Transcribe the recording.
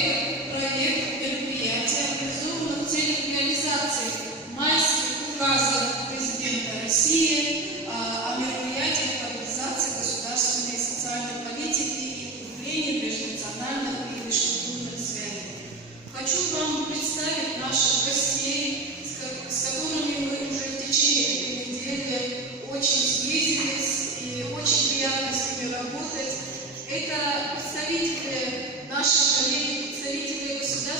проект мероприятия организован в целях реализации майских указов президента России о мероприятиях по реализации государственной и социальной политики и укреплению межнациональных и межкультурных связей. Хочу вам представить наших гостей, с которыми мы уже в течение этой недели очень сблизились и очень приятно с ними работать. Это представители наших коллег, представители государственных